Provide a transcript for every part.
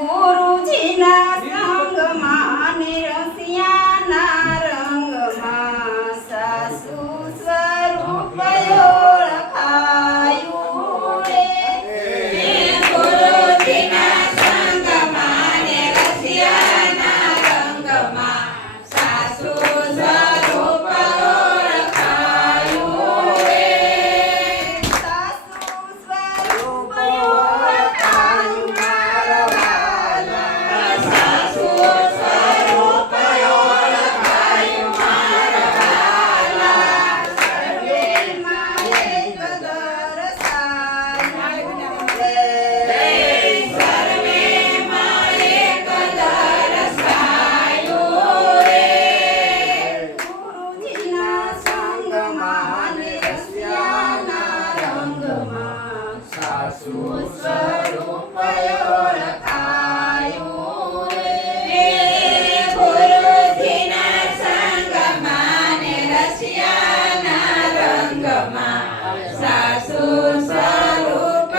ગુરુજીના સંગમાં ને રસિયાના રંગમાં સાસુ સ્વરૂપ ઓળખાયું રે. ગુરુજીના સંગમાં ને રસિયાના રંગમાં સાસુ સ્વરૂપ ઓળખાયું રે. સાસુ સ્વરૂપ ઓળખાયું મારા વાલા. સાસુ સ્વરૂપ ઓળખાયું મારા વાલા. સર્વે મારે કદરસાયું રે. સર્વે મારે કદરસાયું રે. ગુરુજીના સંગમાં ને રસિયાના રંગમાં સાસુ સ્વરૂપ ઓળખાયું રે. ગુરુજીના સંગમાં ને રસિયાના રંગમાં સાસુ સ્વરૂપ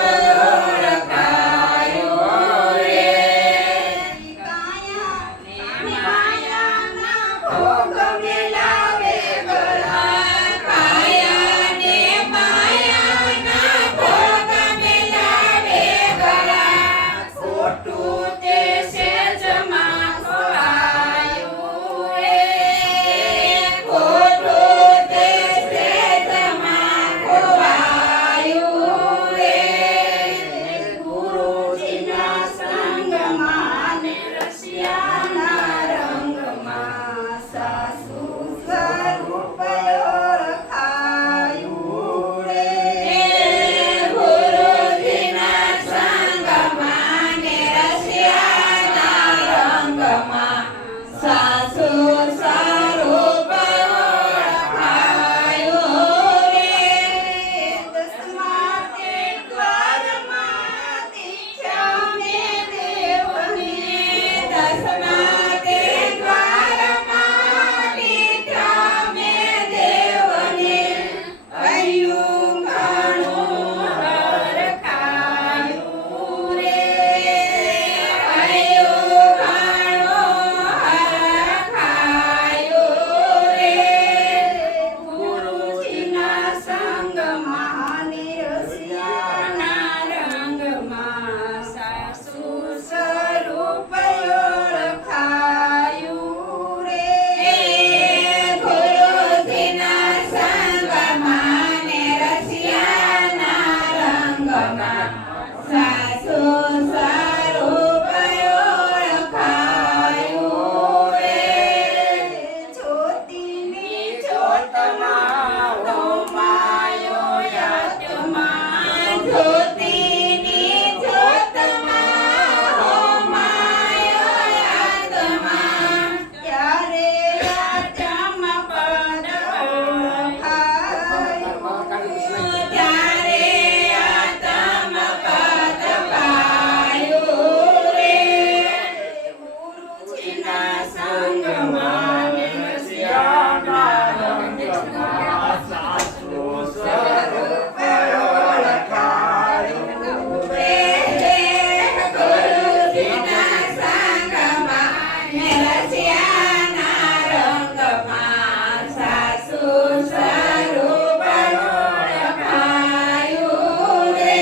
ઓળખાયું રે. કાયાના ભોગ મેલાવે ગળા. કાયાને માયાના ભોગ મેલાવે ગળા. ખોટું તે સેજમાં ખોવાયું રે. ખોટું તે સેજમાં ખોવાયું રે. ગુરુજીના સંગમાં ને રસિયાના રંગમાં સાસુ સ્વરૂપ ઓળખાયું રે. ગુરુજીના સંગમાં ને રસિયાના રંગમાં સાસુ સ્વરૂપ ઓળખાયું રે. દસમા તે દ્વારમાં દીઠા મેં દેવને. દસમા તે દ્વારમાં દીઠા મેં દેવને. કહ્યું ઘણું હરખાયું રે. કહ્યું ઘણું હરખાયું રે. ગુરુજીના સંગમાં ને રસિયાના રંગમાં સાસુ સ્વરૂપ ઓળખાયું રે. ગુરુજીના સંગમાં ને રસિયાના રંગમાં સાસુ સ્વરૂપ ઓળખાયું રે. જ્યોતિની જ્યોતમાં હોમાયો આત્મા. જ્યોતિની જ્યોતમાં હોમાયો આત્મા. ત્યારે આત્મા પદ ઓળખાયું. ત્યારે આત્મા પદ પાયું રે. ગુરુજીના સંગમાં ને રસિયાના રંગમાં સાસુ સ્વરૂપ ઓળખાયું રે. ગુરુજીના સંગમાં ને રસિયાના રંગમાં સાસુ સ્વરૂપ ઓળખાયું રે.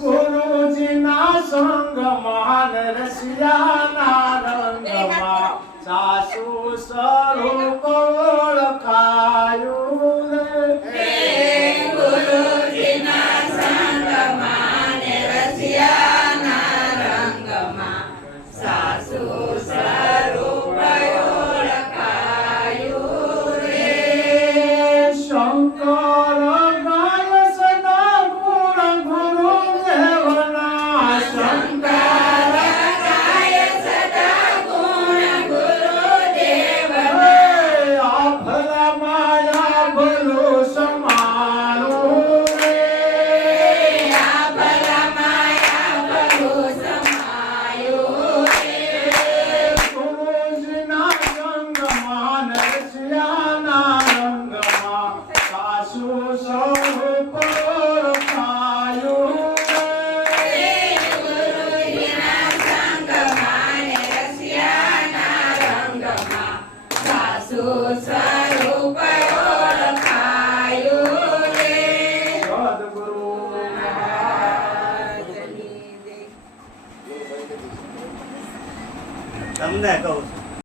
ગુરુજીના સંગમાં ને રસિયાના રંગમાં સાસુ સ્વરૂપ ઓળખાયું રે. ગુરુજીના સંગમાં ને રસિયાના રંગમાં સાસુ સ્વરૂપ ઓળખાયું રે. શંકર ગાય સદા ગુણ ગુરુદેવના. શંકર ગાય સ્વરૂપ ઓળખાયું રે સદગુરુ તમને કહું છું